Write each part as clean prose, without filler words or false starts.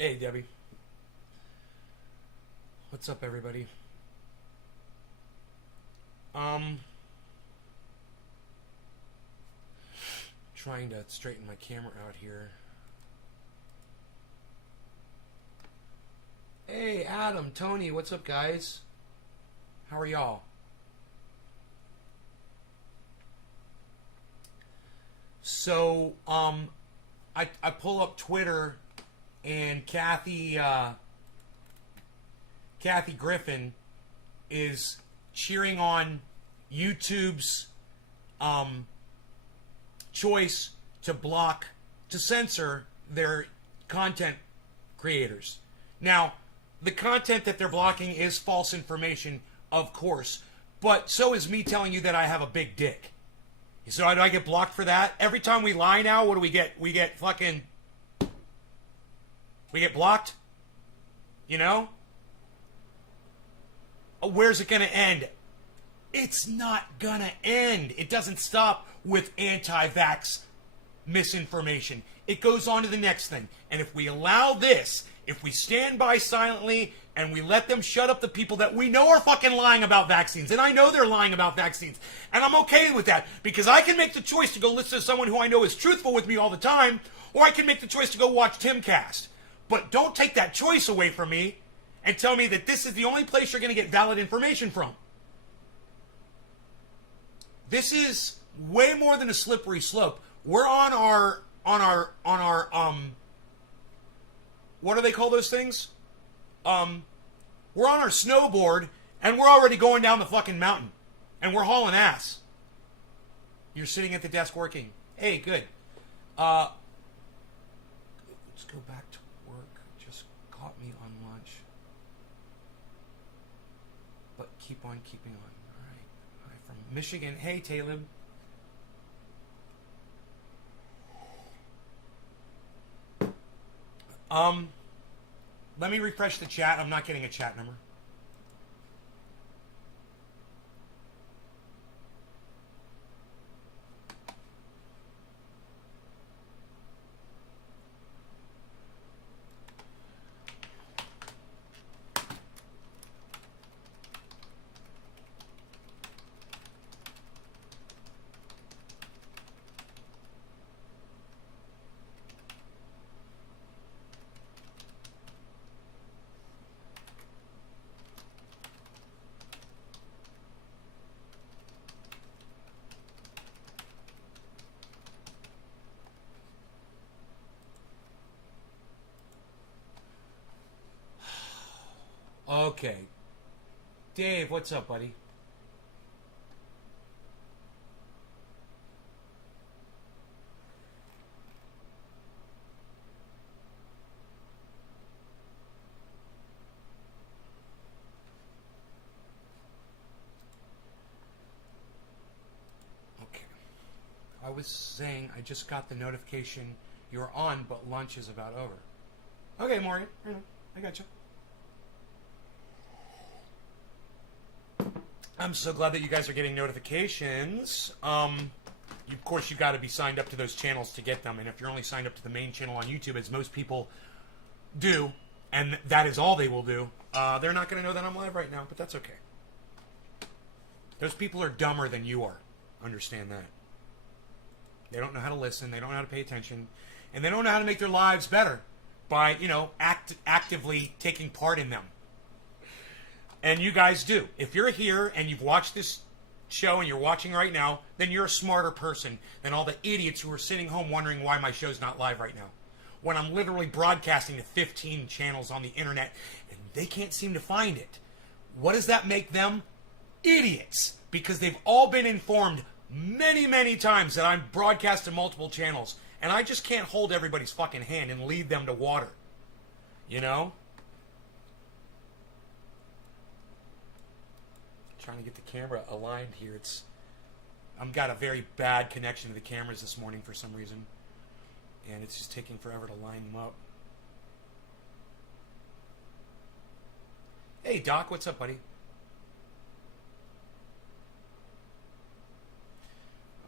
Hey, Debbie. What's up, everybody? Um, Trying to straighten my camera out here. Hey, Adam, Tony, what's up, guys? How are y'all? So, I pull up Twitter, and Kathy Griffin is cheering on YouTube's choice to censor their content creators. Now, the content that they're blocking is false information, of course, but so is me telling you that I have a big dick. So do I get blocked for that? Every time we lie now, what do we get? We get blocked? You know? Where's it going to end? It's not going to end. It doesn't stop with anti-vax misinformation. It goes on to the next thing. And if we allow this, if we stand by silently and we let them shut up the people that we know are fucking lying about vaccines, and I know they're lying about vaccines, and I'm okay with that because I can make the choice to go listen to someone who I know is truthful with me all the time, or I can make the choice to go watch Timcast. But don't take that choice away from me and tell me that this is the only place you're going to get valid information from. This is way more than a slippery slope. We're on our what do they call those things? We're on our snowboard and we're already going down the fucking mountain and we're hauling ass. You're sitting at the desk working. Hey, good. Let's go back to work. Just caught me on lunch. But keep on keeping on. All right. Hi from Michigan. Hey, Talib. Let me refresh the chat. I'm not getting a chat number. Okay. Dave, what's up, buddy? Okay. I was saying I just got the notification you're on, but lunch is about over. Okay, Morgan. I got you. I'm so glad that you guys are getting notifications. Of course, you got to be signed up to those channels to get them. And if you're only signed up to the main channel on YouTube, as most people do, and that is all they will do, they're not going to know that I'm live right now, but that's okay. Those people are dumber than you are. Understand that. They don't know how to listen. They don't know how to pay attention. And they don't know how to make their lives better by, actively taking part in them. And you guys do. If you're here and you've watched this show and you're watching right now, then you're a smarter person than all the idiots who are sitting home wondering why my show's not live right now. When I'm literally broadcasting to 15 channels on the internet and they can't seem to find it. What does that make them? Idiots. Because they've all been informed many, many times that I'm broadcast to multiple channels. And I just can't hold everybody's fucking hand and lead them to water. You know? Trying to get the camera aligned here. I've got a very bad connection to the cameras this morning for some reason, and it's just taking forever to line them up. Hey Doc, what's up, buddy?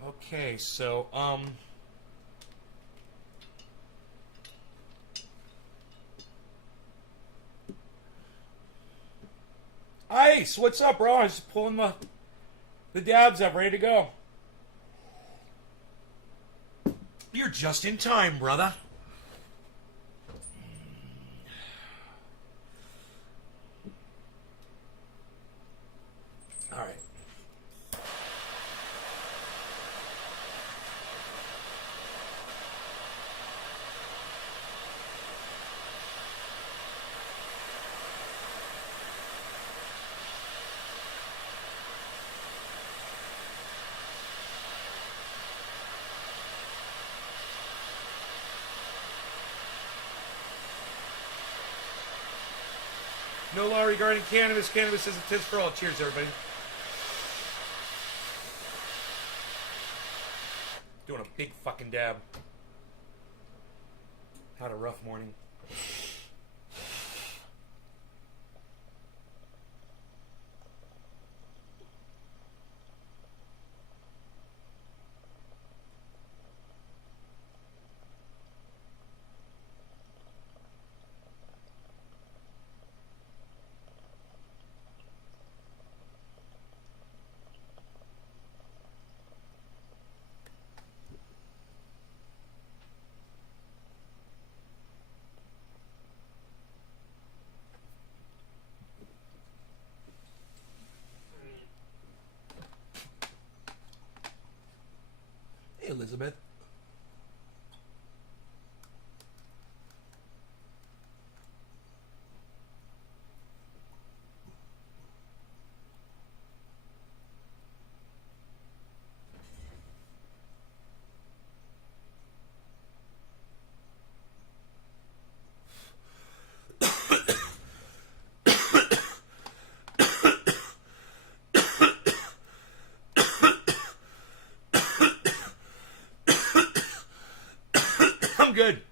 Okay, so Ace, what's up, bro? I was just pulling the dabs up, ready to go. You're just in time, brother. All right. No law regarding cannabis. Cannabis is a tis for all. Cheers, everybody. Doing a big fucking dab. Had a rough morning. Hey, Elizabeth. I'm good.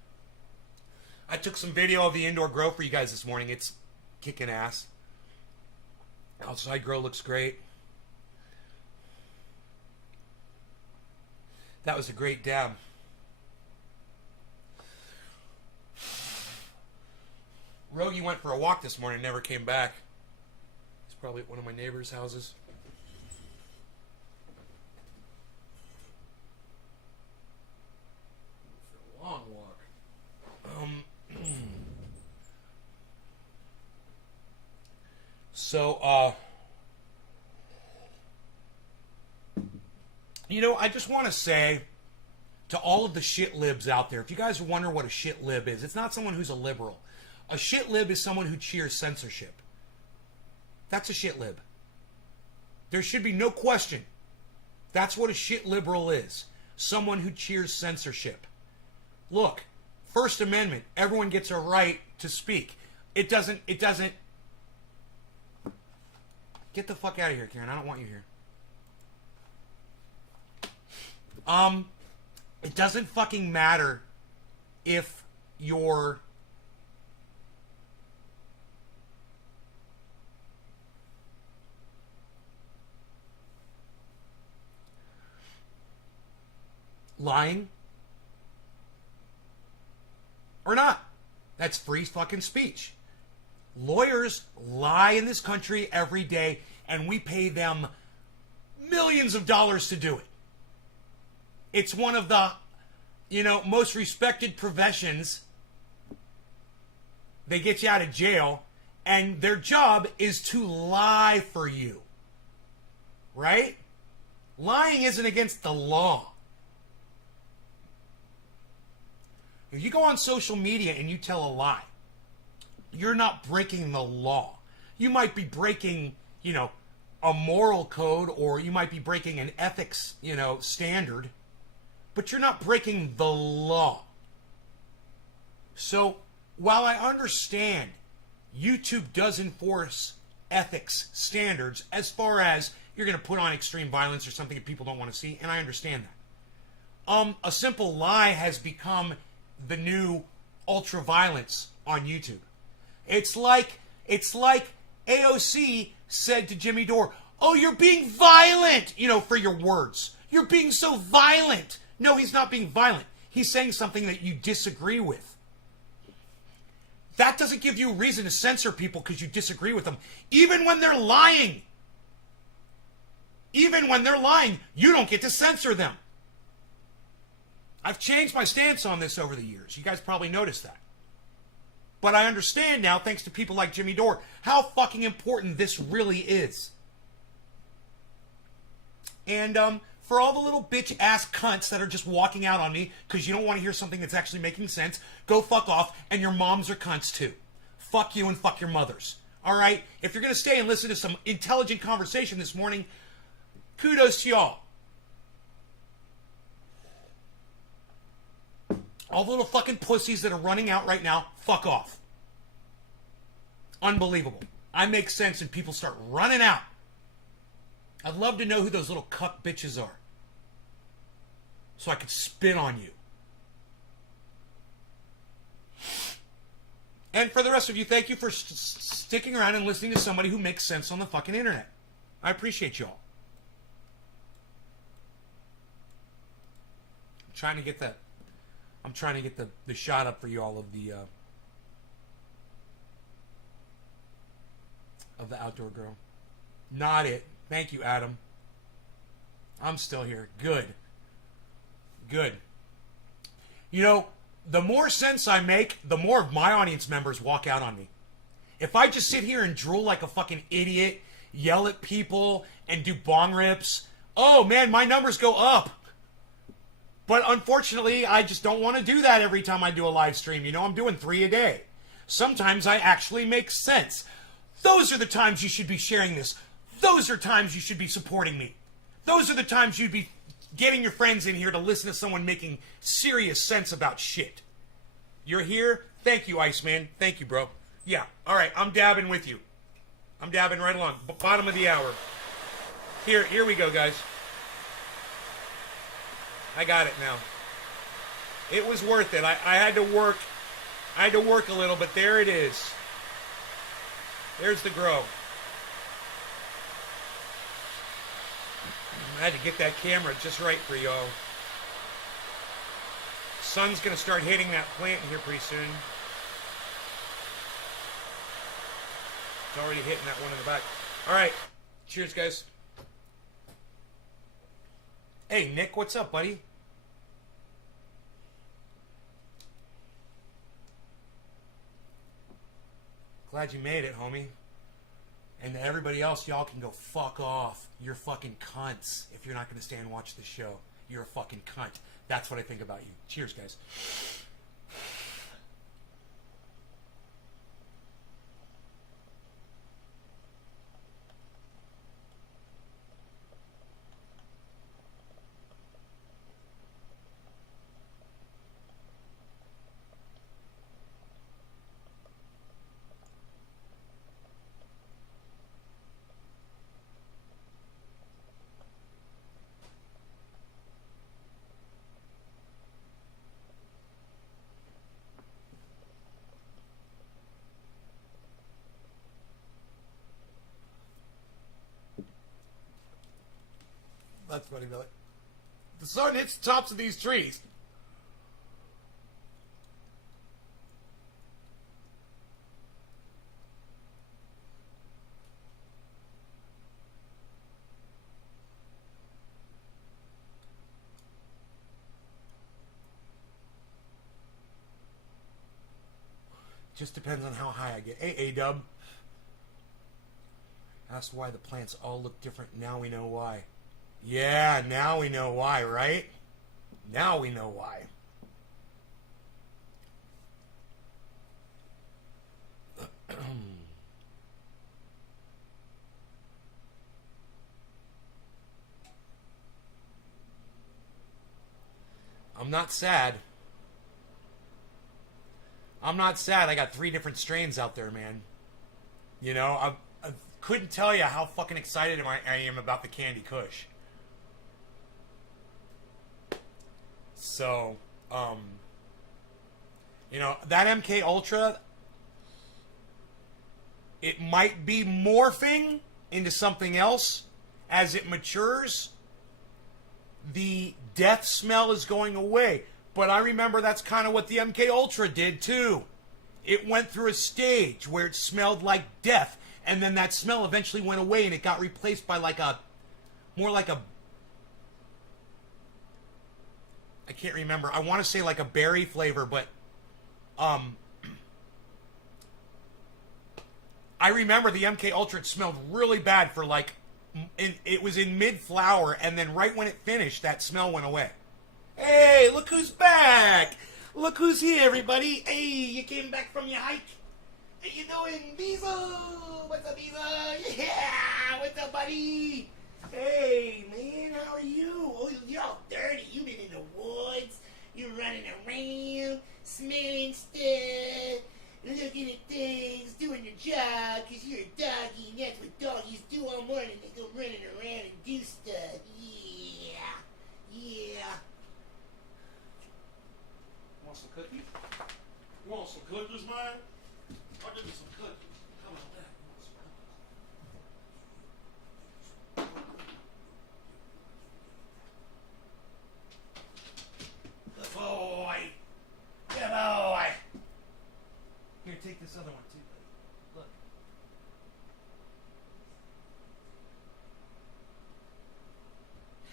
I took some video of the indoor grow for you guys this morning. It's kicking ass. Outside grow looks great. That was a great dab. Rogie went for a walk this morning, never came back. He's probably at one of my neighbors' houses. For a long walk. So, you know, I just want to say to all of the shit libs out there, if you guys wonder what a shit lib is, it's not someone who's a liberal. A shit lib is someone who cheers censorship. That's a shit lib. There should be no question. That's what a shit liberal is. Someone who cheers censorship. Look, First Amendment, everyone gets a right to speak. It doesn't... Get the fuck out of here, Karen. I don't want you here. It doesn't fucking matter if you're lying or not. That's free fucking speech. Lawyers lie in this country every day, and we pay them millions of dollars to do it. It's one of the, most respected professions. They get you out of jail, and their job is to lie for you. Right? Lying isn't against the law. If you go on social media and you tell a lie, you're not breaking the law. You might be breaking, a moral code, or you might be breaking an ethics, standard, but you're not breaking the law. So, while I understand YouTube does enforce ethics standards as far as you're going to put on extreme violence or something that people don't want to see, and I understand that. A simple lie has become the new ultra violence on YouTube. It's like AOC said to Jimmy Dore, "Oh, you're being violent, for your words. You're being so violent." No, he's not being violent. He's saying something that you disagree with. That doesn't give you a reason to censor people because you disagree with them. Even when they're lying. Even when they're lying, you don't get to censor them. I've changed my stance on this over the years. You guys probably noticed that. But I understand now, thanks to people like Jimmy Dore, how fucking important this really is. And for all the little bitch-ass cunts that are just walking out on me because you don't want to hear something that's actually making sense, go fuck off, and your moms are cunts too. Fuck you and fuck your mothers. All right? If you're going to stay and listen to some intelligent conversation this morning, kudos to y'all. All the little fucking pussies that are running out right now, fuck off. Unbelievable. I make sense and people start running out. I'd love to know who those little cuck bitches are. So I could spit on you. And for the rest of you, thank you for sticking around and listening to somebody who makes sense on the fucking internet. I appreciate y'all. I'm trying to get the shot up for you all of the outdoor girl. Not it. Thank you, Adam. I'm still here. Good. Good. You know, the more sense I make, the more of my audience members walk out on me. If I just sit here and drool like a fucking idiot, yell at people, and do bong rips, oh man, my numbers go up. But unfortunately, I just don't want to do that every time I do a live stream. You know, I'm doing 3 a day. Sometimes I actually make sense. Those are the times you should be sharing this. Those are times you should be supporting me. Those are the times you'd be getting your friends in here to listen to someone making serious sense about shit. You're here? Thank you, Iceman. Thank you, bro. Yeah, all right, I'm dabbing with you. I'm dabbing right along. Bottom of the hour. Here we go, guys. I got it now. It was worth it. I had to work. I had to work a little, but there it is. There's the grow. I had to get that camera just right for y'all. Sun's going to start hitting that plant here pretty soon. It's already hitting that one in the back. All right. Cheers, guys. Hey, Nick, what's up, buddy? Glad you made it, homie. And everybody else, y'all can go fuck off. You're fucking cunts if you're not going to stay and watch the show. You're a fucking cunt. That's what I think about you. Cheers, guys. That's funny, Billy. The sun hits the tops of these trees. Just depends on how high I get. Hey, A-Dub. Asked why the plants all look different. Now we know why. Yeah, now we know why, right? Now we know why. I'm not sad. I'm not sad. I got 3 different strains out there, man. You know, I couldn't tell you how fucking excited I am about the Candy Kush. So, you know, that MK Ultra, it might be morphing into something else as it matures. The death smell is going away. But I remember that's kind of what the MK Ultra did too. It went through a stage where it smelled like death, and then that smell eventually went away, and it got replaced by more like a, I can't remember. I want to say like a berry flavor, but I remember the MK Ultra, it smelled really bad for like, it was in mid-flower, and then right when it finished, that smell went away. Hey, look who's back! Look who's here, everybody! Hey, you came back from your hike? How you doing, Beezo? What's up, Beezo? Yeah! What's up, buddy? Hey, man, how are you? Oh, you're all dirty. You've been in the woods. You're running around, smelling stuff, looking at things, doing your job, because you're a doggy, and that's what doggies do all morning. They go running around and do stuff. Yeah. Yeah. Want some cookies? You want some cookies, man? I'll give you some cookies. Come on back. Good boy. Good boy. Here, take this other one too, buddy.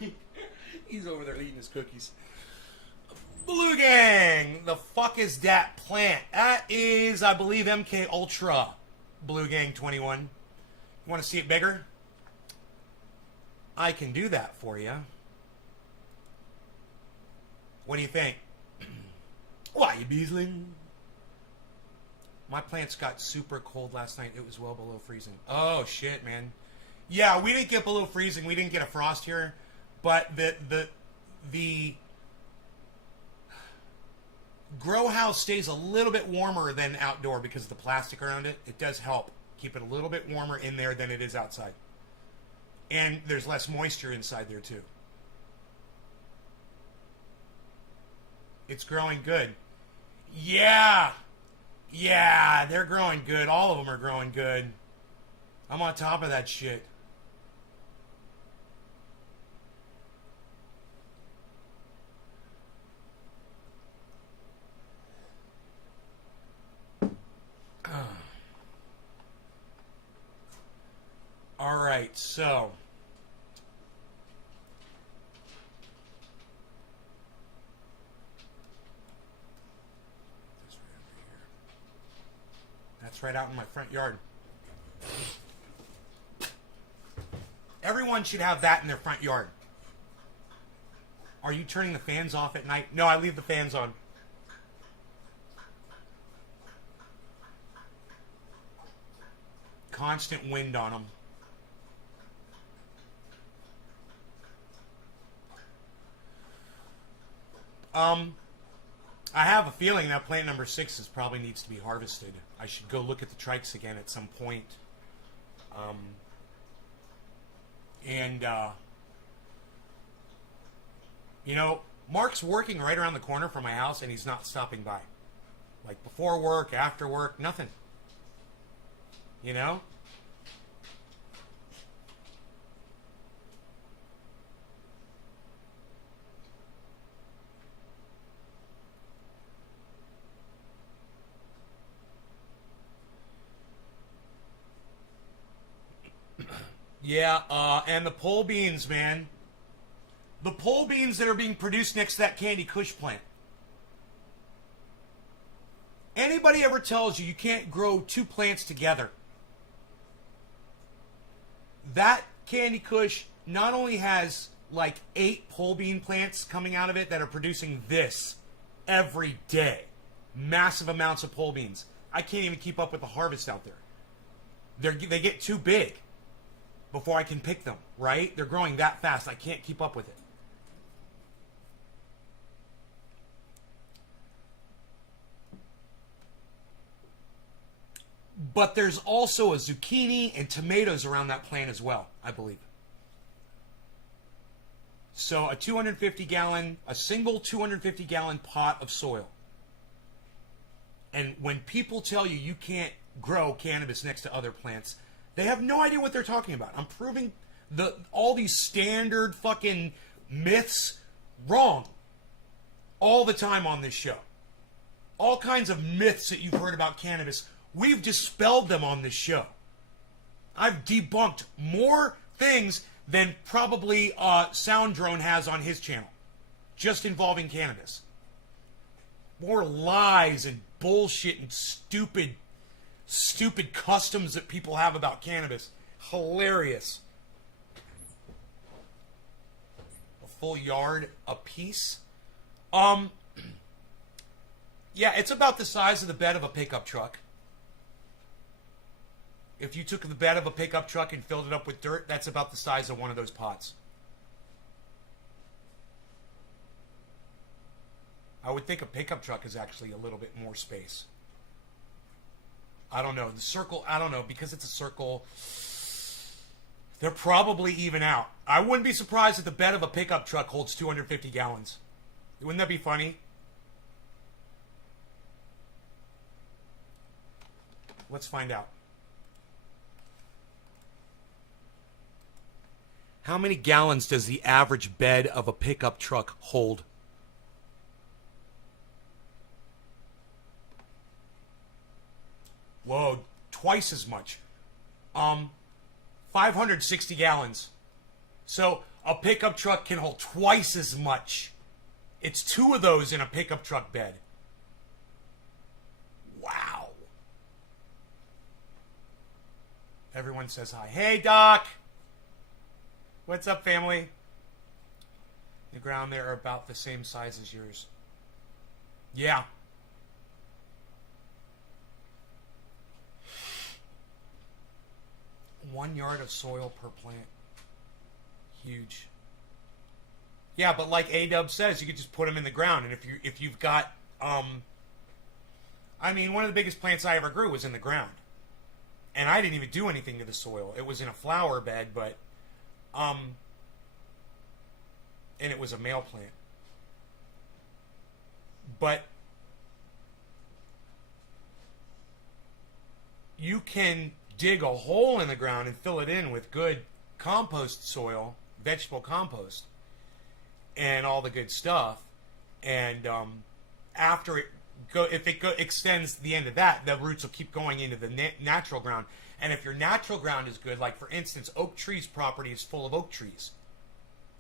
Look. He's over there eating his cookies. Blue Gang! The fuck is that plant? That is, I believe, MK Ultra Blue Gang 21. You want to see it bigger? I can do that for you. What do you think? Why, you Beasling? My plants got super cold last night. It was well below freezing. Oh, shit, man. Yeah, we didn't get below freezing. We didn't get a frost here. But the grow house stays a little bit warmer than outdoor because of the plastic around it. It does help keep it a little bit warmer in there than it is outside. And there's less moisture inside there, too. It's growing good. Yeah! Yeah, they're growing good. All of them are growing good. I'm on top of that shit. All right, so that's right out in my front yard. Everyone should have that in their front yard. Are you turning the fans off at night? No, I leave the fans on. Constant wind on them. I have a feeling that plant number 6 probably needs to be harvested. I should go look at the trikes again at some point. You know, Mark's working right around the corner from my house, and he's not stopping by. Like, before work, after work, nothing. You know? Yeah, and the pole beans, man. The pole beans that are being produced next to that Candy Kush plant. Anybody ever tells you you can't grow two plants together, that Candy Kush not only has like 8 pole bean plants coming out of it that are producing this every day. Massive amounts of pole beans. I can't even keep up with the harvest out there. They get too big before I can pick them, right? They're growing that fast. I can't keep up with it. But there's also a zucchini and tomatoes around that plant as well, I believe. So a single 250-gallon pot of soil. And when people tell you you can't grow cannabis next to other plants, they have no idea what they're talking about. I'm proving all these standard fucking myths wrong all the time on this show. all kinds of myths that you've heard about cannabis, we've dispelled them on this show. I've debunked more things than probably Sound Drone has on his channel, just involving cannabis. More lies and bullshit and stupid customs that people have about cannabis. Hilarious. A full yard a piece. Yeah, it's about the size of the bed of a pickup truck. If you took the bed of a pickup truck and filled it up with dirt, that's about the size of one of those pots. I would think a pickup truck is actually a little bit more space. I don't know. The circle, I don't know, because it's a circle, they're probably even out. I wouldn't be surprised if the bed of a pickup truck holds 250 gallons. Wouldn't that be funny? Let's find out. How many gallons does the average bed of a pickup truck hold? Whoa, twice as much. 560 gallons. So a pickup truck can hold twice as much. It's 2 of those in a pickup truck bed. Wow. Everyone says hi. Hey, Doc. What's up, family? The ground there are about the same size as yours. Yeah. One yard of soil per plant. Huge. Yeah, but like A-Dub says, you could just put them in the ground, and if you've got I mean, one of the biggest plants I ever grew was in the ground. And I didn't even do anything to the soil. It was in a flower bed, but and it was a male plant. But you can dig a hole in the ground and fill it in with good compost soil, vegetable compost, and all the good stuff. And after if it extends the end of that, the roots will keep going into the natural ground. And if your natural ground is good, like for instance, Oak Tree's property is full of oak trees.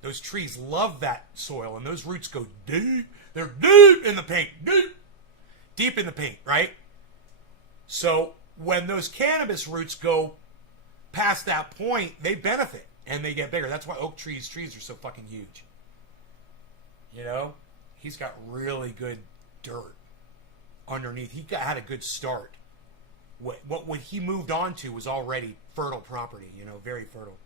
Those trees love that soil, and those roots go deep. They're deep in the paint, deep in the paint, right? So when those cannabis roots go past that point, they benefit and they get bigger. That's why Oak Tree's trees are so fucking huge. You know, he's got really good dirt underneath. He had a good start. What he moved on to was already fertile property, you know, very fertile.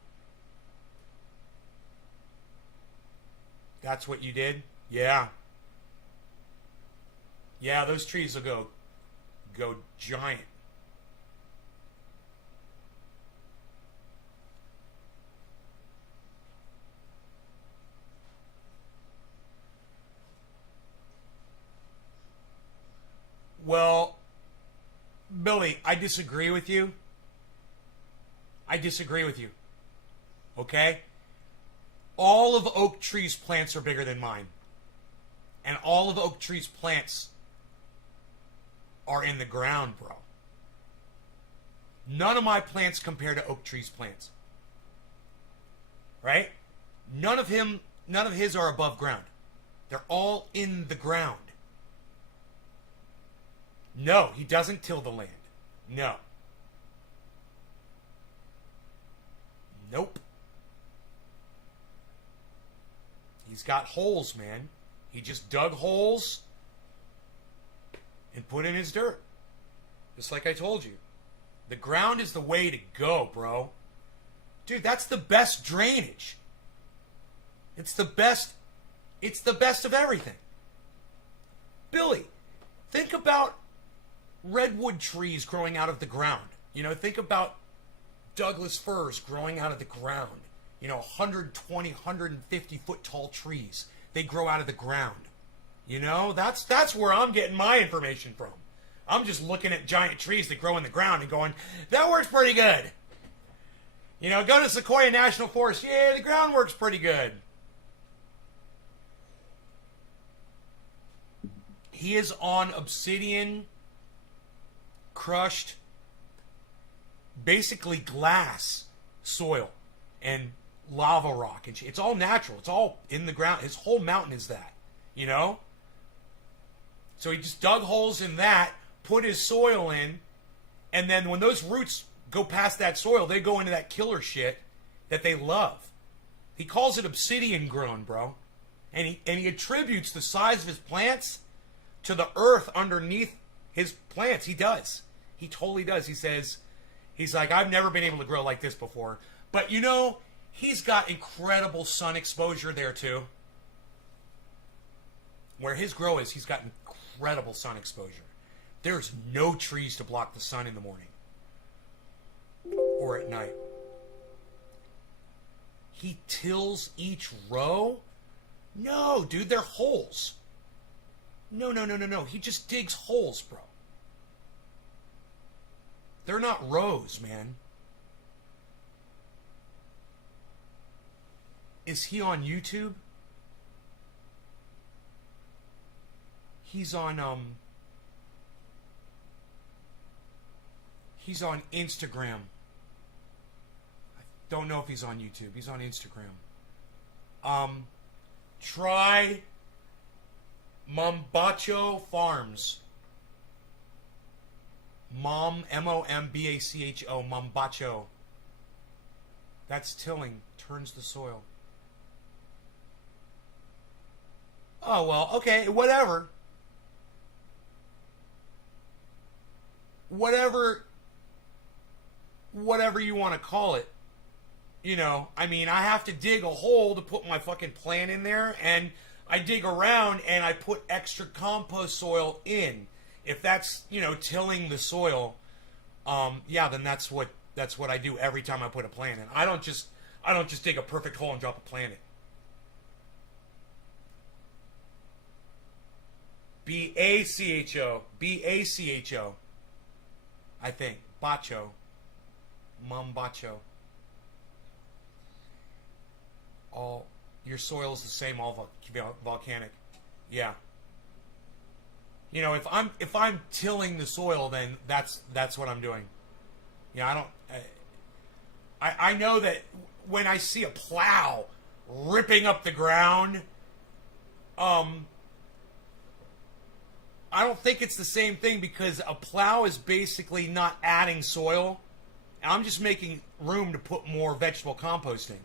That's what you did? Yeah. Yeah, those trees will go giant. Well, Billy, I disagree with you. I disagree with you. Okay? All of Oak Tree's plants are bigger than mine. And all of Oak Tree's plants are in the ground, bro. None of my plants compare to Oak Tree's plants. Right? None of his are above ground. They're all in the ground. No, he doesn't till the land. No. Nope. He's got holes, man. He just dug holes and put in his dirt. Just like I told you. The ground is the way to go, bro. Dude, that's the best drainage. It's the best of everything. Billy, think about redwood trees growing out of the ground. You know, think about Douglas firs growing out of the ground. You know, 120, 150 foot tall trees. They grow out of the ground. You know, that's where I'm getting my information from. I'm just looking at giant trees that grow in the ground and going, that works pretty good. You know, go to Sequoia National Forest. Yeah, the ground works pretty good. He is on obsidian, crushed, basically glass soil and lava rock. And it's all natural. It's all in the ground. His whole mountain is that, you know? So he just dug holes in that, put his soil in, and then when those roots go past that soil, they go into that killer shit that they love. He calls it obsidian grown, bro. And he attributes the size of his plants to the earth underneath his plants. He does. He totally does. He says, he's like, I've never been able to grow like this before. But you know, he's got incredible sun exposure there too. Where his grow is, he's got incredible sun exposure. There's no trees to block the sun in the morning or at night. He tills each row. No, dude, they're holes. No. He just digs holes, bro. They're not rows, man. Is he on YouTube? He's on Instagram. I don't know if he's on YouTube. He's on Instagram. Try Mombacho Farms. Mombacho, Mombacho. That's tilling, turns the soil. Oh, well, okay, whatever. Whatever you want to call it. You know, I mean, I have to dig a hole to put my fucking plant in there, and I dig around and I put extra compost soil in. If that's, you know, tilling the soil, yeah, then that's what I do every time I put a plant in. I don't just dig a perfect hole and drop a plant in. B-A-C-H-O. B-A-C-H-O. I think. Bacho. Mombacho. All your soil is the same, all volcanic. Yeah. You know, if I'm tilling the soil, then that's what I'm doing. Yeah, I know that when I see a plow ripping up the ground, I don't think it's the same thing, because a plow is basically not adding soil. I'm just making room to put more vegetable composting.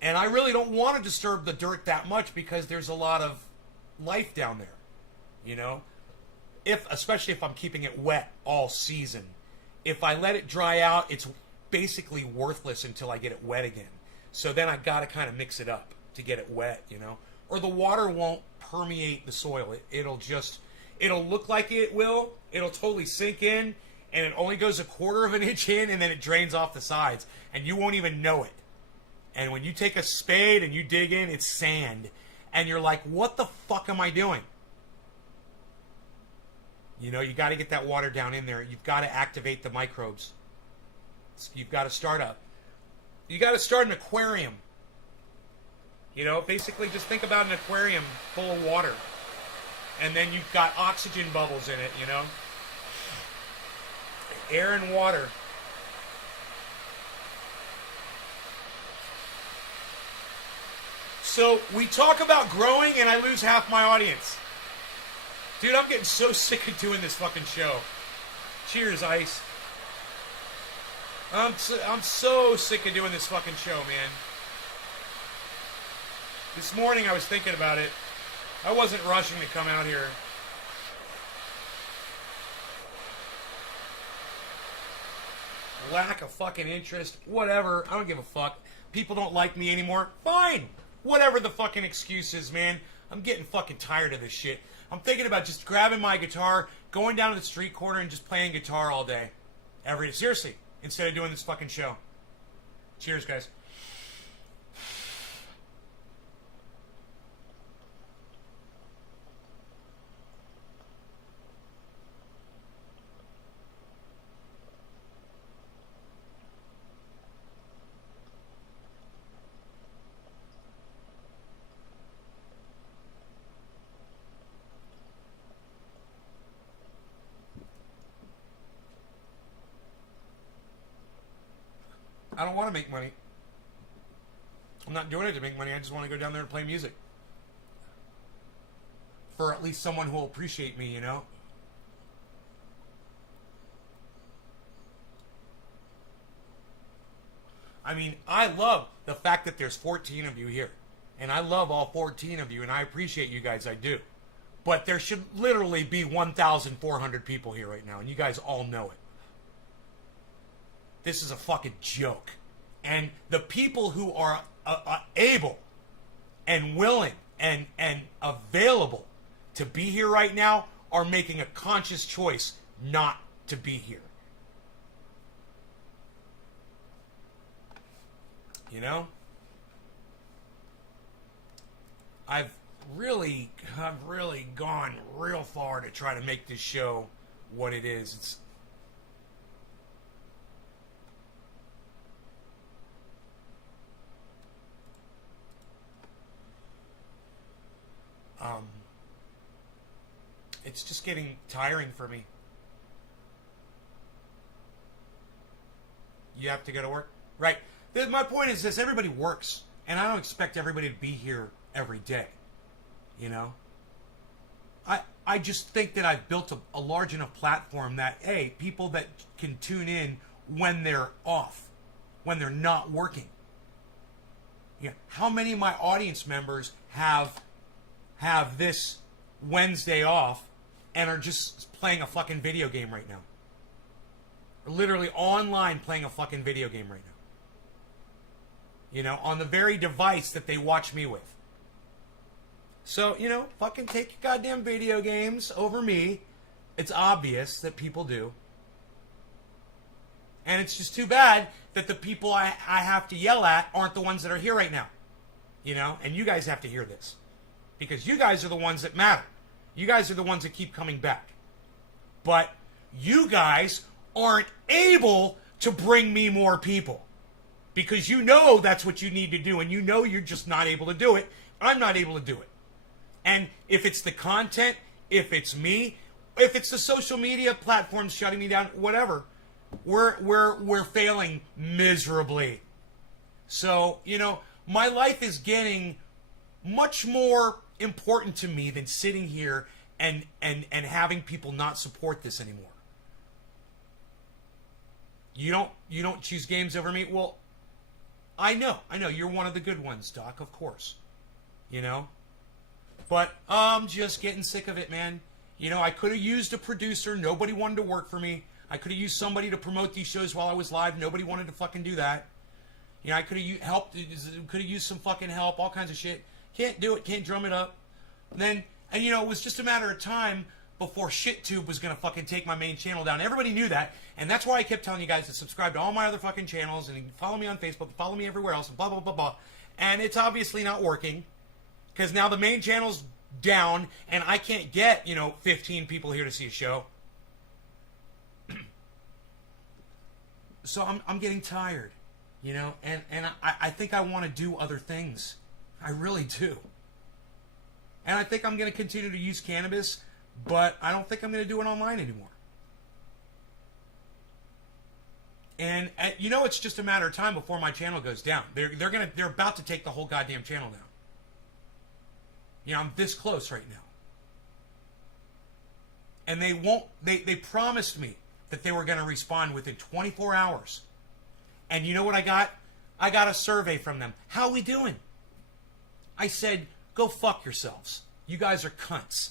And I really don't want to disturb the dirt that much, because there's a lot of life down there, you know? Especially if I'm keeping it wet all season. If I let it dry out, it's basically worthless until I get it wet again. So then I've got to kind of mix it up to get it wet, you know? Or the water won't permeate the soil. It'll look like it will. It'll totally sink in, and it only goes 1/4 inch in, and then it drains off the sides, and you won't even know it. And when you take a spade and you dig in, it's sand. And you're like, what the fuck am I doing? You know, you got to get that water down in there. You've got to activate the microbes. You've got to start an aquarium. You know, basically just think about an aquarium full of water. And then you've got oxygen bubbles in it, you know? Air and water. So we talk about growing and I lose half my audience. Dude, I'm getting so sick of doing this fucking show. Cheers, Ice. I'm so sick of doing this fucking show, man. This morning I was thinking about it. I wasn't rushing to come out here. Lack of fucking interest. Whatever. I don't give a fuck. People don't like me anymore. Fine. Whatever the fucking excuse is, man. I'm getting fucking tired of this shit. I'm thinking about just grabbing my guitar, going down to the street corner and just playing guitar all day. Seriously. Instead of doing this fucking show. Cheers, guys. I don't want to make money. I'm not doing it to make money. I just want to go down there and play music. For at least someone who will appreciate me, you know? I mean, I love the fact that there's 14 of you here. And I love all 14 of you, and I appreciate you guys, I do. But there should literally be 1,400 people here right now, and you guys all know it. This is a fucking joke. And the people who are able and willing and available to be here right now are making a conscious choice not to be here. You know? I've really gone real far to try to make this show what it is. It's it's just getting tiring for me. You have to go to work? Right. My point is this, everybody works, and I don't expect everybody to be here every day. You know? I just think that I've built a large enough platform that, hey, people that can tune in when they're off, when they're not working. You know, how many of my audience members have this Wednesday off and are just playing a fucking video game right now? Or literally online playing a fucking video game right now. You know, on the very device that they watch me with. So, you know, fucking take your goddamn video games over me. It's obvious that people do. And it's just too bad that the people I have to yell at aren't the ones that are here right now. You know, and you guys have to hear this. Because you guys are the ones that matter. You guys are the ones that keep coming back. But you guys aren't able to bring me more people. Because you know that's what you need to do. And you know you're just not able to do it. I'm not able to do it. And if it's the content, if it's me, if it's the social media platforms shutting me down, whatever, we're failing miserably. So, you know, my life is getting much more important to me than sitting here and having people not support this anymore. You don't choose games over me? Well, I know you're one of the good ones, Doc, of course. You know? But I'm just getting sick of it, man. You know, I could have used a producer. Nobody wanted to work for me. I could have used somebody to promote these shows while I was live. Nobody wanted to fucking do that. You know, I could have used some fucking help, all kinds of shit. Can't do it. Can't drum it up. And you know, it was just a matter of time before ShitTube was going to fucking take my main channel down. Everybody knew that. And that's why I kept telling you guys to subscribe to all my other fucking channels and follow me on Facebook, follow me everywhere else, and blah, blah, blah, blah. And it's obviously not working. Because now the main channel's down, and I can't get, 15 people here to see a show. So I'm getting tired, and I think I want to do other things. I really do. And I think I'm going to continue to use cannabis, but I don't think I'm going to do it online anymore. And it's just a matter of time before my channel goes down. They're about to take the whole goddamn channel down. I'm this close right now. And they promised me that they were going to respond within 24 hours. And you know what I got? I got a survey from them. How we doing? I said, go fuck yourselves. You guys are cunts.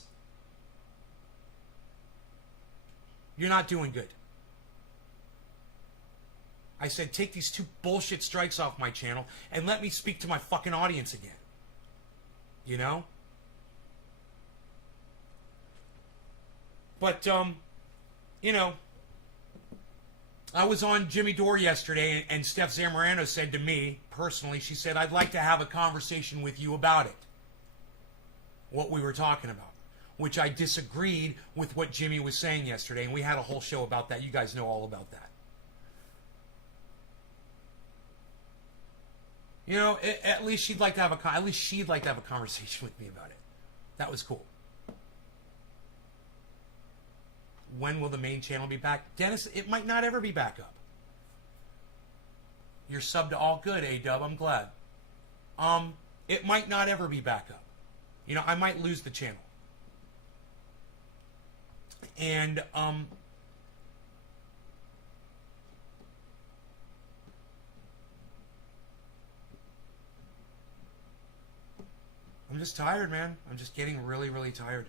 You're not doing good. I said, take these 2 bullshit strikes off my channel and let me speak to my fucking audience again. But, I was on Jimmy Dore yesterday, and Steph Zamorano said to me, personally, she said, I'd like to have a conversation with you about it. What we were talking about. Which I disagreed with what Jimmy was saying yesterday, and we had a whole show about that. You guys know all about that. At least she'd like to have a conversation with me about it. That was cool. When will the main channel be back? Dennis, it might not ever be back up. You're subbed to all good, A-Dub. I'm glad. It might not ever be back up. You know, I might lose the channel. And, I'm just tired, man. I'm just getting really, really tired.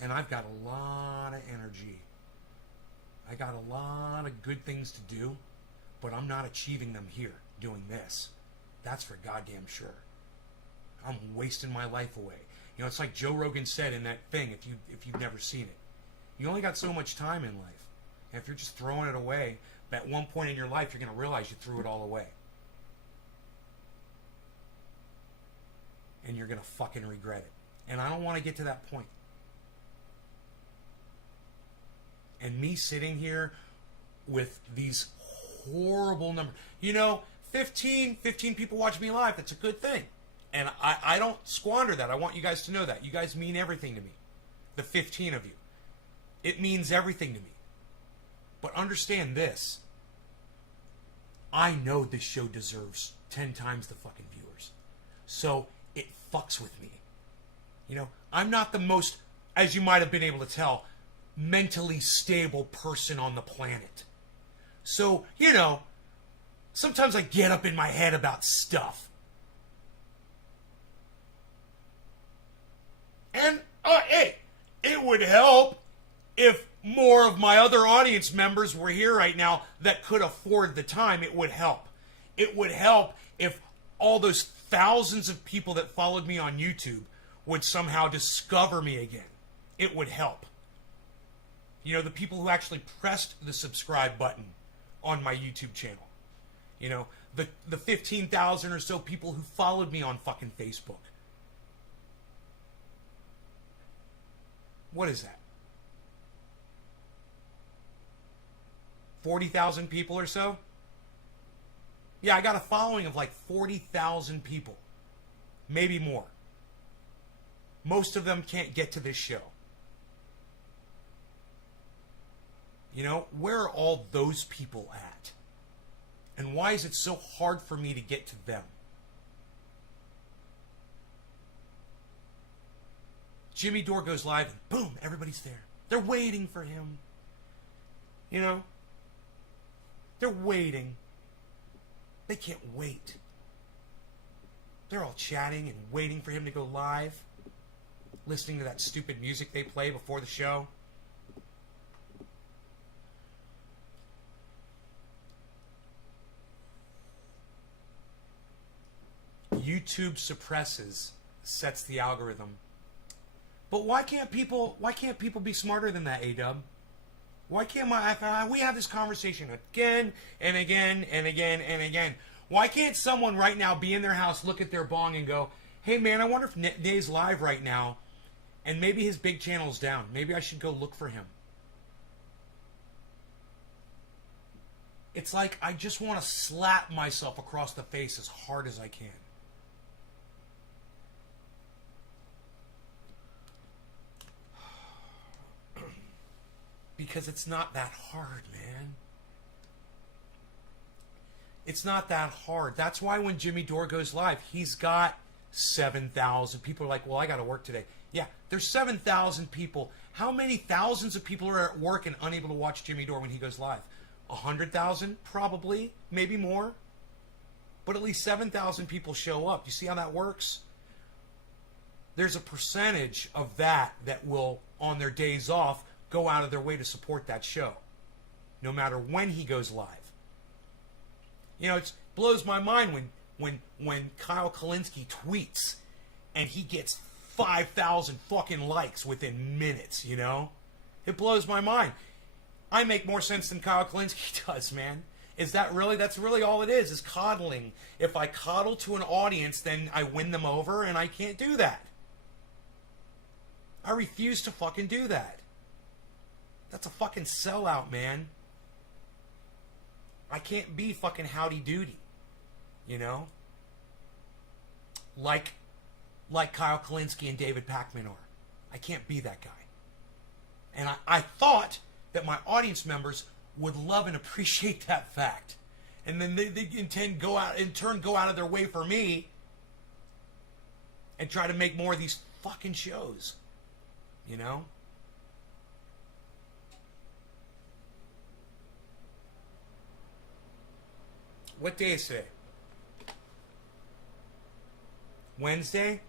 And I've got a lot of energy. I got a lot of good things to do, but I'm not achieving them here doing this. That's for goddamn sure. I'm wasting my life away. You know, it's like Joe Rogan said in that thing, if you've never seen it. You only got so much time in life. And if you're just throwing it away, at one point in your life you're going to realize you threw it all away. And you're going to fucking regret it. And I don't want to get to that point. And me sitting here with these horrible numbers. You know, 15 people watch me live. That's a good thing. And I don't squander that. I want you guys to know that. You guys mean everything to me. The 15 of you. It means everything to me. But understand this. I know this show deserves 10 times the fucking viewers. So it fucks with me. You know, I'm not the most, as you might have been able to tell, mentally stable person on the planet. So, you know, sometimes I get up in my head about stuff. And, hey, it would help if more of my other audience members were here right now that could afford the time. It would help. It would help if all those thousands of people that followed me on YouTube would somehow discover me again. It would help. You know, the people who actually pressed the subscribe button on my YouTube channel. You know, the 15,000 or so people who followed me on fucking Facebook. What is that? 40,000 people or so? Yeah, I got a following of like 40,000 people. Maybe more. Most of them can't get to this show. You know, where are all those people at? And why is it so hard for me to get to them? Jimmy Dore goes live and boom, everybody's there. They're waiting for him. You know? They're waiting. They can't wait. They're all chatting and waiting for him to go live. Listening to that stupid music they play before the show. YouTube suppresses, sets the algorithm. But why can't people be smarter than that, A-Dub? Why can't we have this conversation again and again and again and again. Why can't someone right now be in their house, look at their bong and go, hey man, I wonder if Day's live right now and maybe his big channel's down. Maybe I should go look for him. It's like I just want to slap myself across the face as hard as I can. Because it's not that hard, man. It's not that hard. That's why when Jimmy Dore goes live, he's got 7,000. People are like, well, I got to work today. Yeah, there's 7,000 people. How many thousands of people are at work and unable to watch Jimmy Dore when he goes live? 100,000? Probably. Maybe more. But at least 7,000 people show up. You see how that works? There's a percentage of that will, on their days off, go out of their way to support that show, no matter when he goes live. You know, it blows my mind when Kyle Kalinske tweets and he gets 5,000 fucking likes within minutes, you know? It blows my mind. I make more sense than Kyle Kalinske does, man. That's really all it is coddling. If I coddle to an audience, then I win them over, and I can't do that. I refuse to fucking do that. That's a fucking sellout, man. I can't be fucking howdy doody, you know? Like Kyle Kalinske and David Pakman are. I can't be that guy. And I thought that my audience members would love and appreciate that fact. And then they go out of their way for me and try to make more of these fucking shows. You know? What day is today? Wednesday?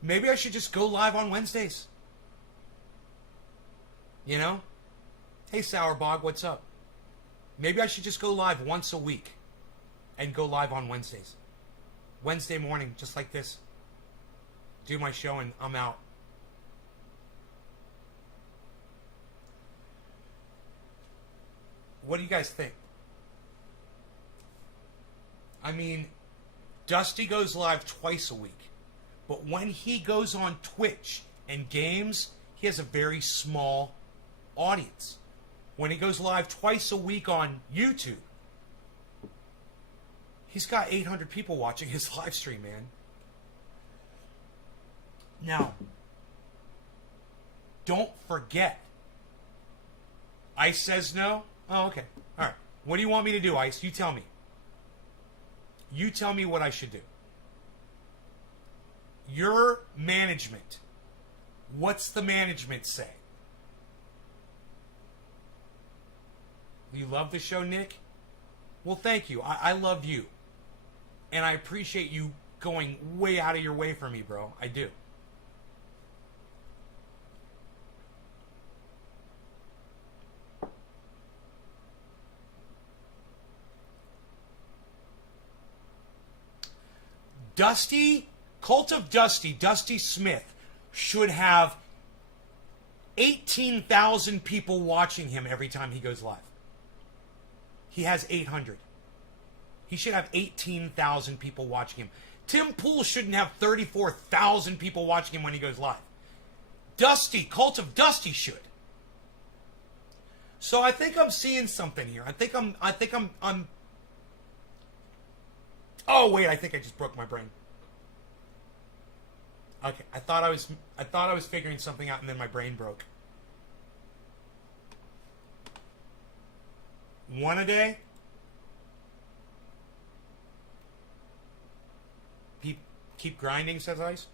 Maybe I should just go live on Wednesdays. You know? Hey, Sourbog, what's up? Maybe I should just go live once a week and go live on Wednesdays. Wednesday morning, just like this. Do my show and I'm out. What do you guys think? I mean, Dusty goes live twice a week. But when he goes on Twitch and games, he has a very small audience. When he goes live twice a week on YouTube, he's got 800 people watching his live stream, man. Now, don't forget. Ice says no? Oh, okay. All right. What do you want me to do, Ice? You tell me. You tell me what I should do. Your management. What's the management say? You love the show, Nick? Well, thank you. I love you. And I appreciate you going way out of your way for me, bro. I do. Dusty, Cult of Dusty, Dusty Smith, should have 18,000 people watching him every time he goes live. He has 800. He should have 18,000 people watching him. Tim Pool shouldn't have 34,000 people watching him when he goes live. Dusty, Cult of Dusty should. So I think I'm seeing something here. I think I'm Oh wait, I think I just broke my brain. Okay, I thought I was figuring something out and then my brain broke. One a day? Keep grinding, says Ice.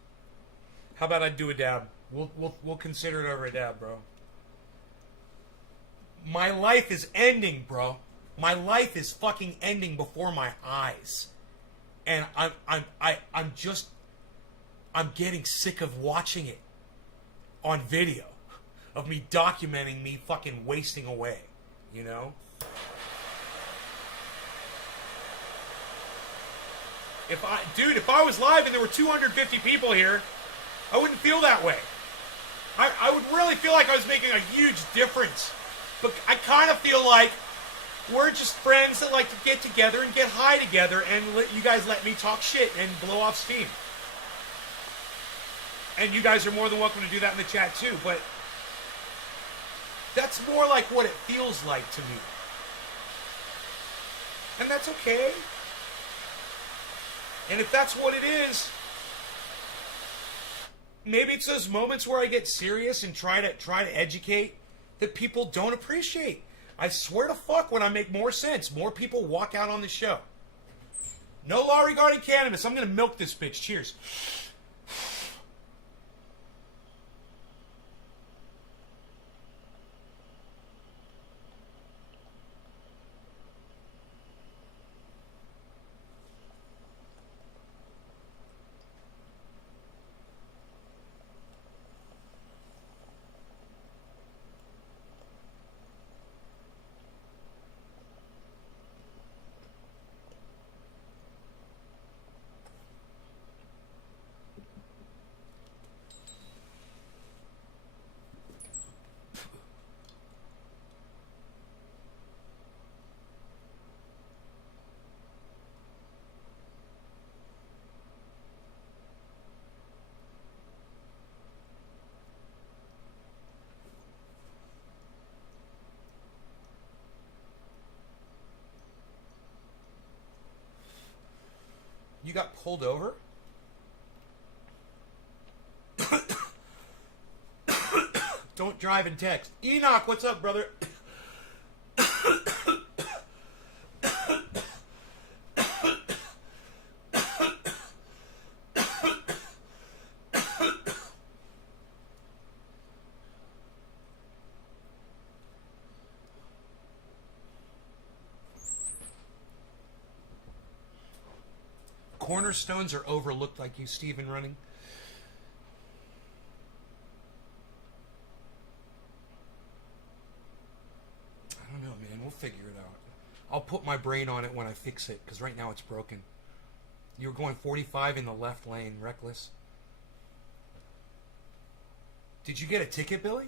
How about I do a dab? We'll consider it over a dab, bro. My life is ending, bro. My life is fucking ending before my eyes. And I'm getting sick of watching it on video, of me documenting me fucking wasting away, you know? If I was live and there were 250 people here, I wouldn't feel that way. I would really feel like I was making a huge difference. But I kind of feel like we're just friends that like to get together and get high together and you guys let me talk shit and blow off steam. And you guys are more than welcome to do that in the chat too, but that's more like what it feels like to me. And that's okay. And if that's what it is, maybe it's those moments where I get serious and try to educate that people don't appreciate. I swear to fuck, when I make more sense, more people walk out on the show. No law regarding cannabis. I'm going to milk this bitch. Cheers. You got pulled over? Don't drive and text. Enoch, what's up, brother? Cornerstones are overlooked like you, Steven, running. I don't know, man. We'll figure it out. I'll put my brain on it when I fix it, because right now it's broken. You were going 45 in the left lane, reckless. Did you get a ticket, Billy?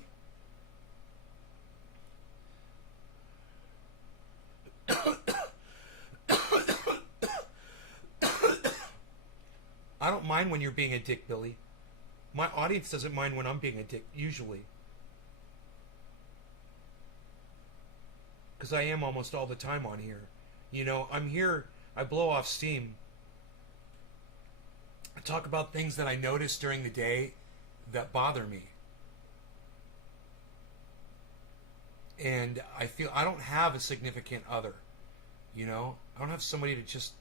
I don't mind when you're being a dick, Billy. My audience doesn't mind when I'm being a dick, usually. Because I am almost all the time on here. You know, I'm here, I blow off steam. I talk about things that I notice during the day that bother me. And I feel I don't have a significant other. You know? I don't have somebody to just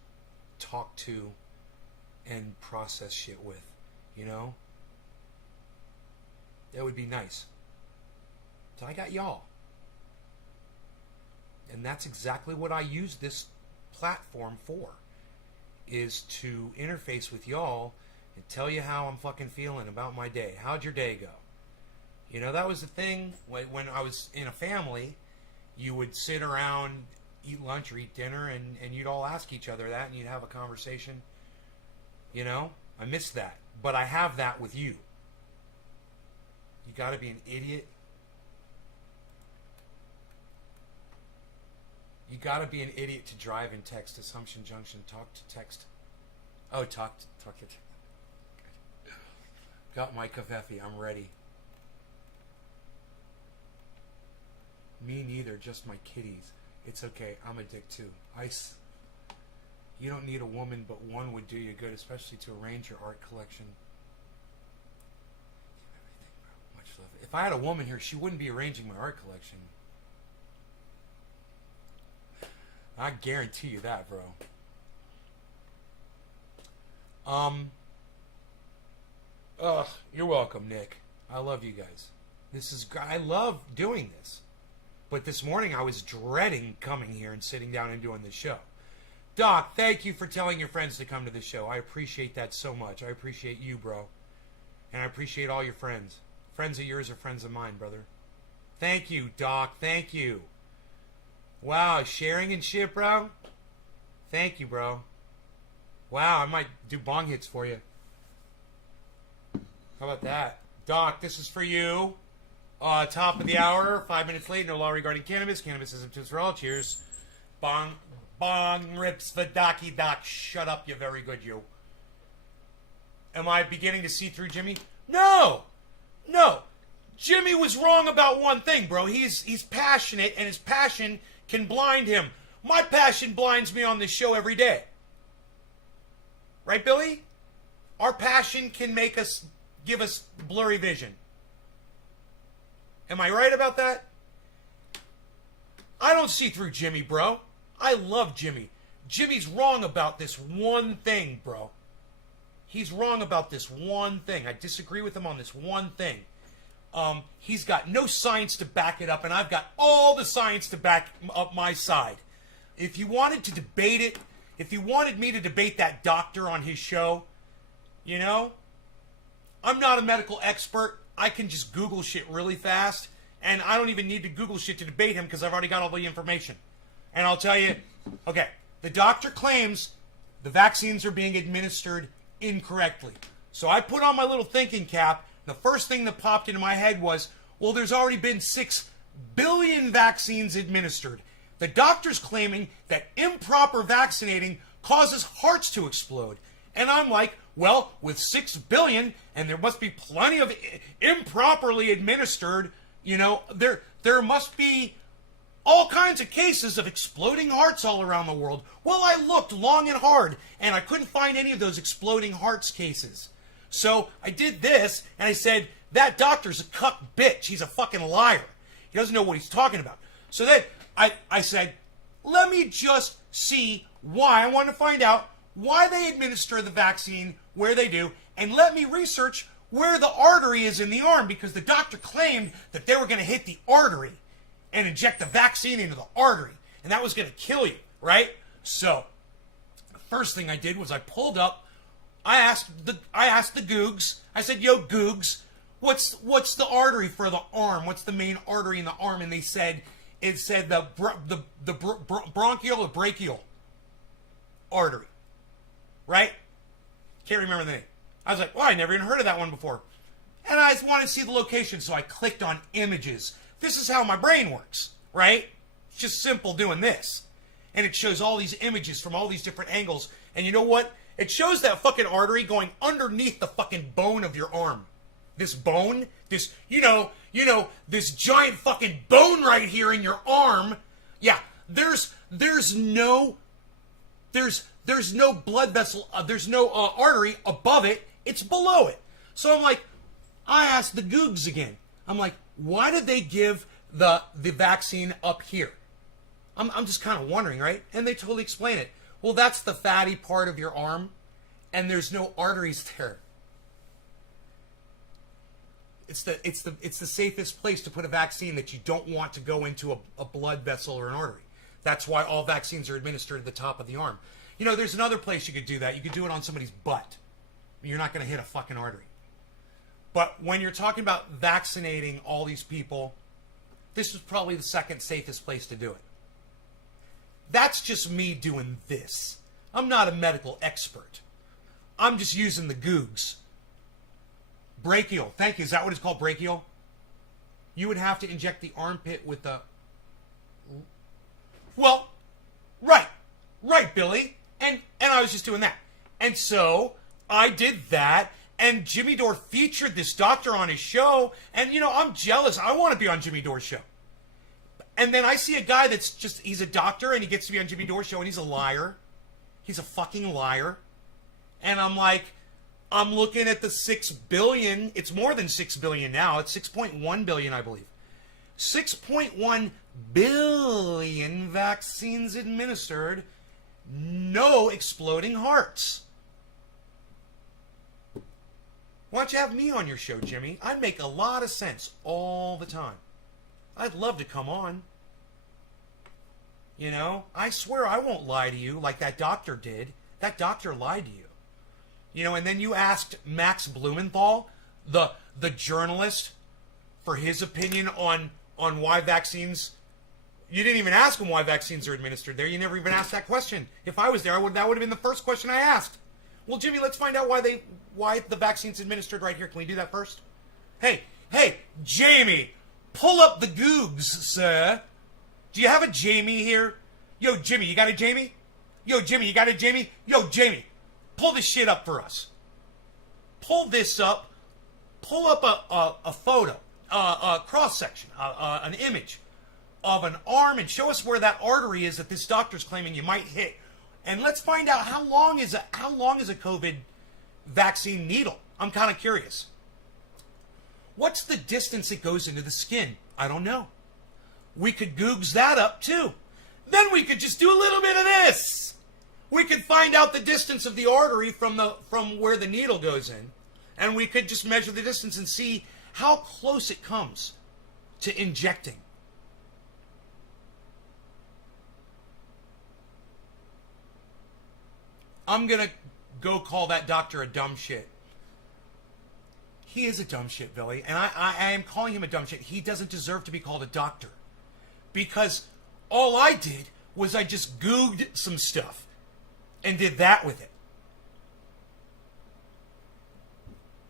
talk to and process shit with, you know? That would be nice. So I got y'all. And that's exactly what I use this platform for, is to interface with y'all and tell you how I'm fucking feeling about my day. How'd your day go? You know, that was the thing when I was in a family. You would sit around, eat lunch or eat dinner, and you'd all ask each other that, and you'd have a conversation. You know, I miss that. But I have that with you. You gotta be an idiot. You gotta be an idiot to drive and text Assumption Junction. Talk to text. Oh, talk to text. Got my kafefe. I'm ready. Me neither, just my kitties. It's okay. I'm a dick too. You don't need a woman, but one would do you good, especially to arrange your art collection. Much love. If I had a woman here, she wouldn't be arranging my art collection. I guarantee you that, bro. You're welcome, Nick. I love you guys. I love doing this. But this morning I was dreading coming here and sitting down and doing this show. Doc, thank you for telling your friends to come to the show. I appreciate that so much. I appreciate you, bro. And I appreciate all your friends. Friends of yours are friends of mine, brother. Thank you, Doc. Thank you. Wow, sharing and shit, bro. Thank you, bro. Wow, I might do bong hits for you. How about that? Doc, this is for you. Top of the hour, 5 minutes late, no law regarding cannabis. Cannabis isn't just for all. Cheers. Bong rips for Docky Doc. Shut up, you're very good, you. Am I beginning to see through Jimmy? No! Jimmy was wrong about one thing, bro. He's passionate, and his passion can blind him. My passion blinds me on this show every day. Right, Billy? Our passion can give us blurry vision. Am I right about that? I don't see through Jimmy, bro. I love Jimmy. Jimmy's wrong about this one thing, bro. He's wrong about this one thing. I disagree with him on this one thing. He's got no science to back it up, and I've got all the science to back up my side. If you wanted to debate it, if you wanted me to debate that doctor on his show, you know, I'm not a medical expert. I can just Google shit really fast, and I don't even need to Google shit to debate him because I've already got all the information. And I'll tell you, okay, the doctor claims the vaccines are being administered incorrectly. So I put on my little thinking cap. The first thing that popped into my head was, well, there's already been 6 billion vaccines administered. The doctor's claiming that improper vaccinating causes hearts to explode. And I'm like, well, with 6 billion, and there must be plenty of improperly administered, you know, there must be all kinds of cases of exploding hearts all around the world. Well, I looked long and hard, and I couldn't find any of those exploding hearts cases. So I did this, and I said, that doctor's a cuck bitch. He's a fucking liar. He doesn't know what he's talking about. So then I said, let me just see why. I want to find out why they administer the vaccine where they do, and let me research where the artery is in the arm, because the doctor claimed that they were going to hit the artery and inject the vaccine into the artery, and that was going to kill you, right? So the first thing I did was I pulled up, I asked the Googs, I said, yo, Googs, what's the artery for the arm? What's the main artery in the arm? And it said the bronchial or brachial artery, right? Can't remember the name. I was like, well, I never even heard of that one before. And I just wanted to see the location, so I clicked on images. This is how my brain works, right? It's just simple doing this. And it shows all these images from all these different angles. And you know what? It shows that fucking artery going underneath the fucking bone of your arm. This bone, this, you know, this giant fucking bone right here in your arm. Yeah, there's no blood vessel, there's no artery above it. It's below it. So I'm like, I asked the Googs again. I'm like, why did they give the vaccine up here? I'm just kind of wondering, right? And they totally explain it. Well, that's the fatty part of your arm, and there's no arteries there. It's the safest place to put a vaccine that you don't want to go into a blood vessel or an artery. That's why all vaccines are administered at the top of the arm. You know, there's another place you could do that. You could do it on somebody's butt. You're not going to hit a fucking artery. But when you're talking about vaccinating all these people, this is probably the second safest place to do it. That's just me doing this. I'm not a medical expert. I'm just using the Googs. Brachial. Thank you. Is that what it's called? Brachial? You would have to inject the armpit with the... Well, right. Right, Billy. And I was just doing that. And so I did that, and Jimmy Dore featured this doctor on his show, and, you know, I'm jealous. I want to be on Jimmy Dore's show. And then I see a guy that's just, he's a doctor, and he gets to be on Jimmy Dore's show, and he's a liar. He's a fucking liar. And I'm like, I'm looking at the 6 billion. It's more than 6 billion now. It's 6.1 billion, I believe. 6.1 billion vaccines administered. No exploding hearts. Why don't you have me on your show, Jimmy? I'd make a lot of sense all the time. I'd love to come on. You know, I swear I won't lie to you like that doctor did. That doctor lied to you. You know, and then you asked Max Blumenthal, the journalist, for his opinion on why vaccines... You didn't even ask him why vaccines are administered there. You never even asked that question. If I was there, that would have been the first question I asked. Well, Jimmy, let's find out why the vaccine's administered right here. Can we do that first? Hey, Jamie, pull up the Googs, sir. Do you have a Jamie here? Yo, Jimmy, you got a Jamie? Yo, Jimmy, you got a Jamie? Yo, Jamie, pull this shit up for us. Pull this up. Pull up a photo, a cross-section, an image of an arm, and show us where that artery is that this doctor's claiming you might hit. And let's find out how long is a COVID vaccine needle. I'm kind of curious. What's the distance it goes into the skin? I don't know. We could Googs that up too. Then we could just do a little bit of this. We could find out the distance of the artery from where the needle goes in, and we could just measure the distance and see how close it comes to injecting. I'm going to go call that doctor a dumb shit. He is a dumb shit, Billy. And I am calling him a dumb shit. He doesn't deserve to be called a doctor. Because all I did was I just Googled some stuff and did that with it.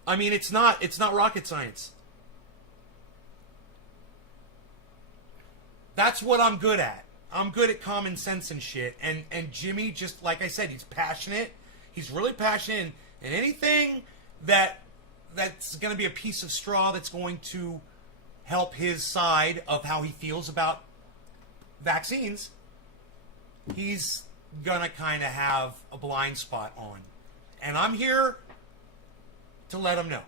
I mean, it's not rocket science. That's what I'm good at. I'm good at common sense and shit. And Jimmy, just like I said, he's passionate. He's really passionate. And anything that's going to be a piece of straw that's going to help his side of how he feels about vaccines, he's going to kind of have a blind spot on. And I'm here to let him know.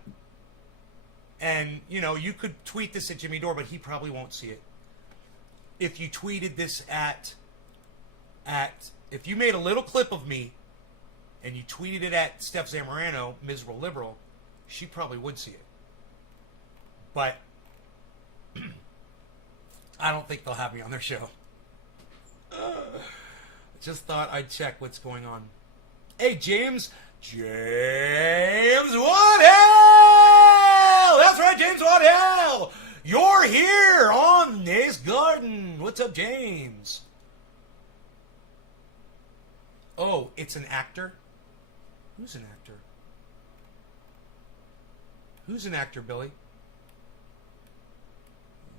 And, you know, you could tweet this at Jimmy Dore, but he probably won't see it. If you tweeted this if you made a little clip of me and you tweeted it at Steph Zamorano, miserable liberal, she probably would see it. But I don't think they'll have me on their show. Just thought I'd check what's going on. Hey, James Waddell! That's right, James Waddell! You're here on this garden. What's up, James? Oh, it's an actor? Who's an actor? Who's an actor, Billy?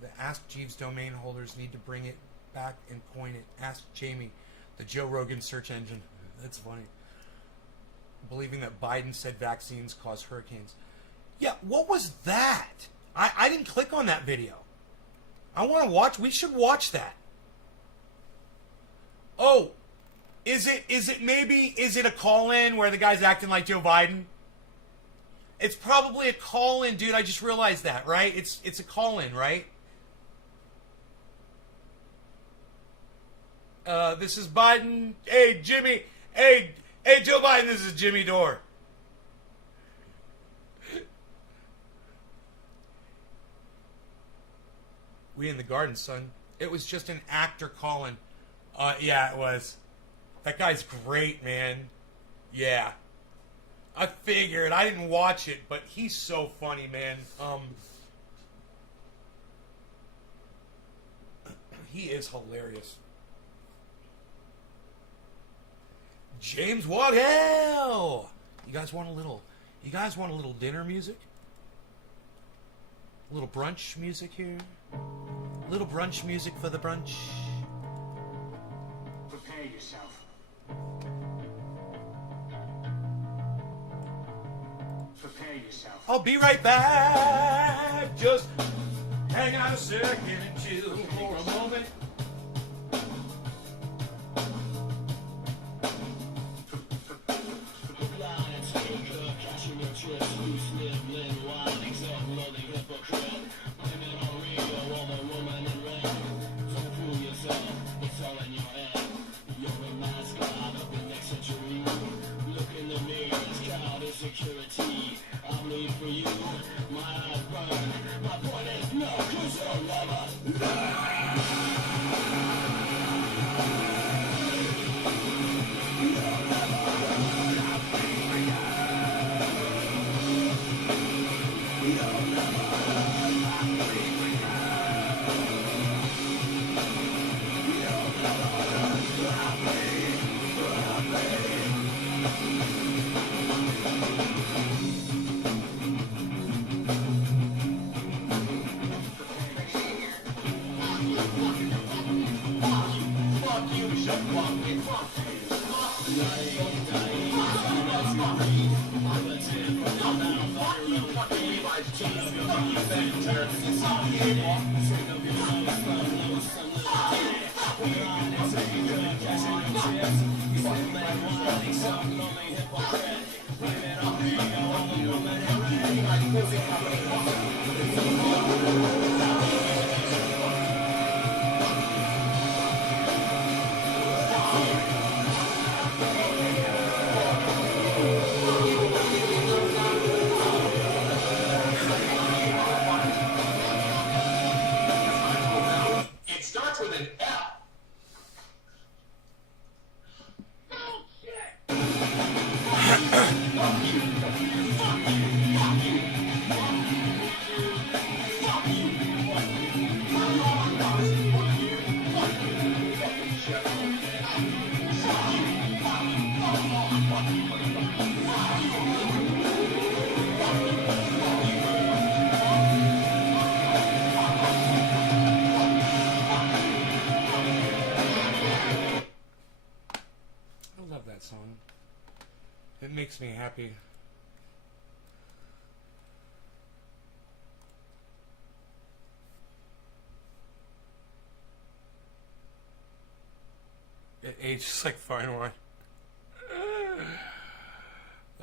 The Ask Jeeves domain holders need to bring it back and point it. Ask Jamie, the Joe Rogan search engine. That's funny. Believing that Biden said vaccines cause hurricanes. Yeah, what was that? I didn't click on that video. I want to watch. We should watch that. Oh, is it a call-in where the guy's acting like Joe Biden? It's probably a call-in, dude. I just realized that, right? It's a call-in, right? This is Biden. Hey, Jimmy. Hey, Joe Biden, this is Jimmy Dore. We in the garden, son. It was just an actor calling. Yeah, it was. That guy's great, man. Yeah. I figured. I didn't watch it, but he's so funny, man. He is hilarious. James Waddell! You guys want a little dinner music? A little brunch music here? A little brunch music for the brunch. Prepare yourself. Prepare yourself. I'll be right back. Just hang out a second and chill for a moment. It makes me happy. It ages like fine wine.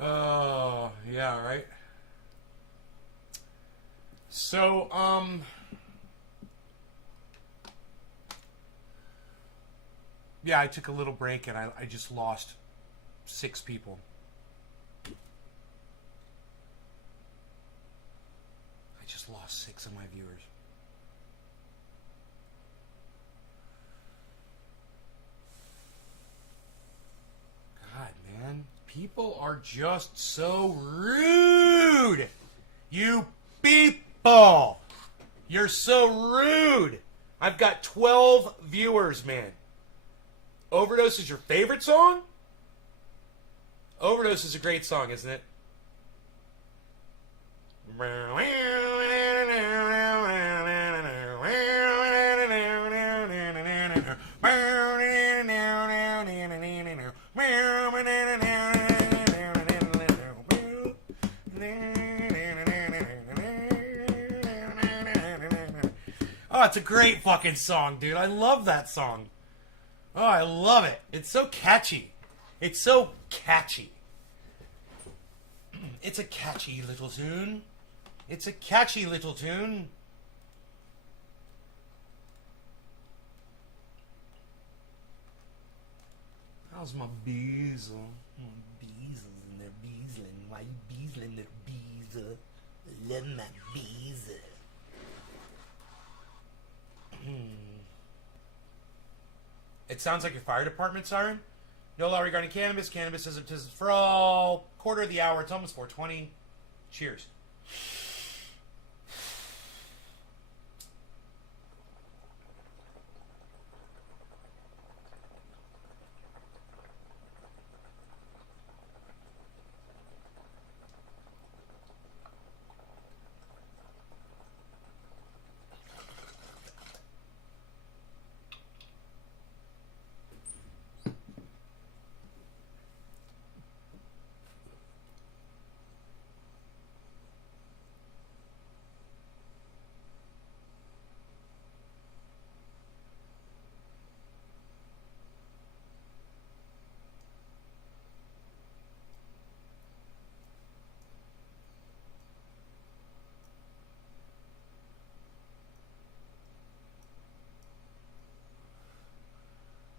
Oh, yeah, right? So, yeah, I took a little break and I just lost 6 people. I just lost 6 of my viewers. God, man. People are just so rude. You people. You're so rude. I've got 12 viewers, man. Overdose is your favorite song? Overdose is a great song, isn't it? Oh, it's a great fucking song, dude. I love that song. Oh, I love it. It's so catchy. It's so catchy. It's a catchy little tune. It's a catchy little tune. How's my bees? My bees and they're beesling. Why you beesling, little bees? Love my bees. It sounds like your fire department siren. No law regarding cannabis. Cannabis is for all. Quarter of the hour. It's almost 4:20. Cheers.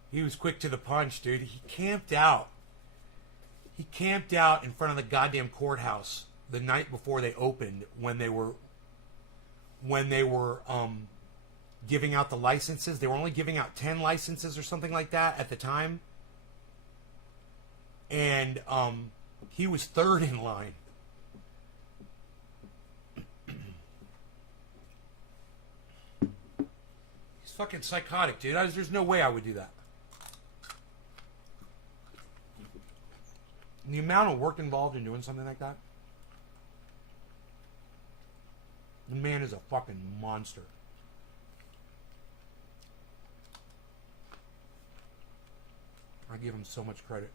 He was quick to the punch, dude. He camped out. He camped out in front of the goddamn courthouse the night before they opened when they were giving out the licenses. They were only giving out 10 licenses or something like that at the time. And he was third in line. He's fucking psychotic, dude. There's no way I would do that. The amount of work involved in doing something like that. The man is a fucking monster. I give him so much credit.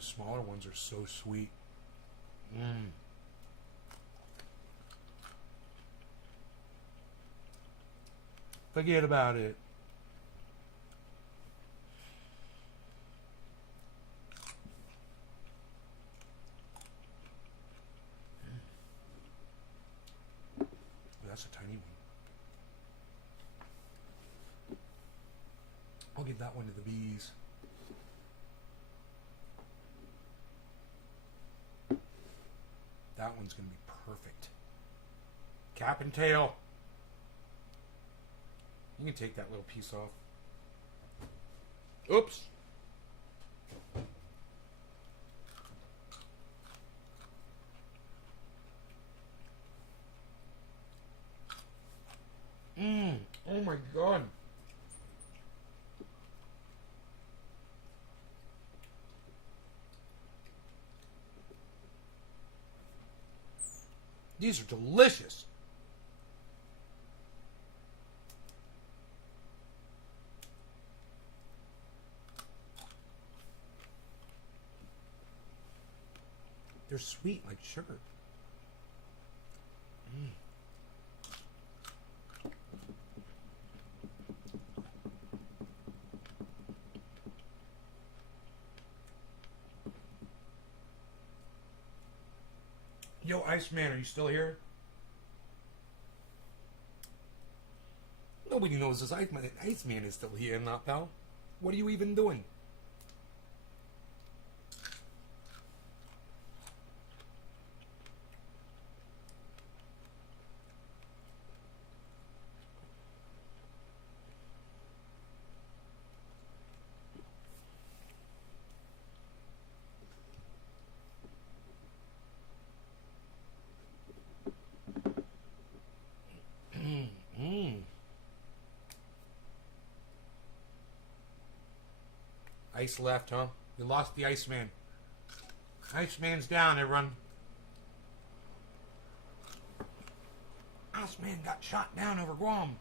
Smaller ones are so sweet. Forget about it. That's a tiny one. I'll give that one to the bees. That one's going to be perfect. Cap and tail. You can take that little piece off. Oops. Oh my God. These are delicious. They're sweet like sugar. Yo, Iceman, are you still here? Nobody knows this Iceman is still here, not pal. What are you even doing? Ice left, huh? You lost the Iceman. Iceman's down, everyone. Iceman got shot down over Guam.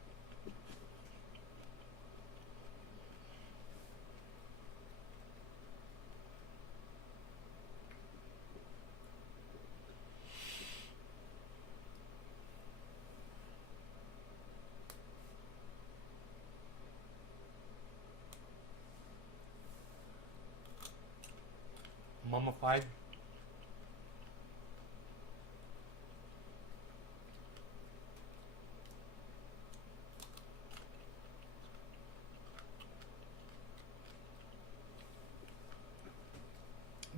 Mummified.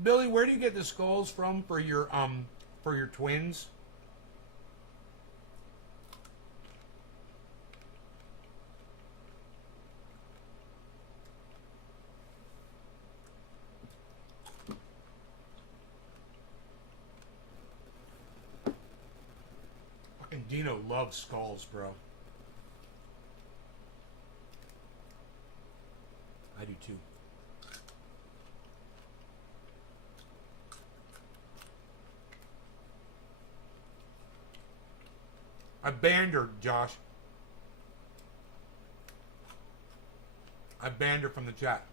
Billy, where do you get the skulls from for your twins? Fucking Dino loves skulls, bro. I do too. I banned her, Josh. I banned her from the chat.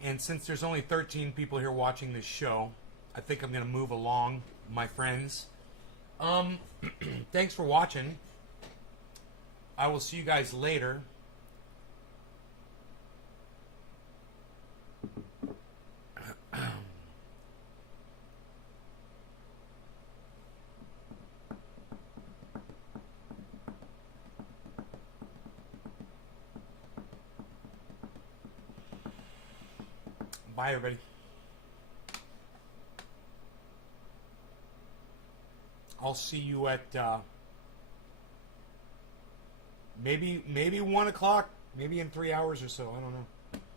And since there's only 13 people here watching this show, I think I'm going to move along, my friends. Thanks for watching. I will see you guys later. Bye, everybody. I'll see you at maybe 1 o'clock, maybe in 3 hours or so. I don't know.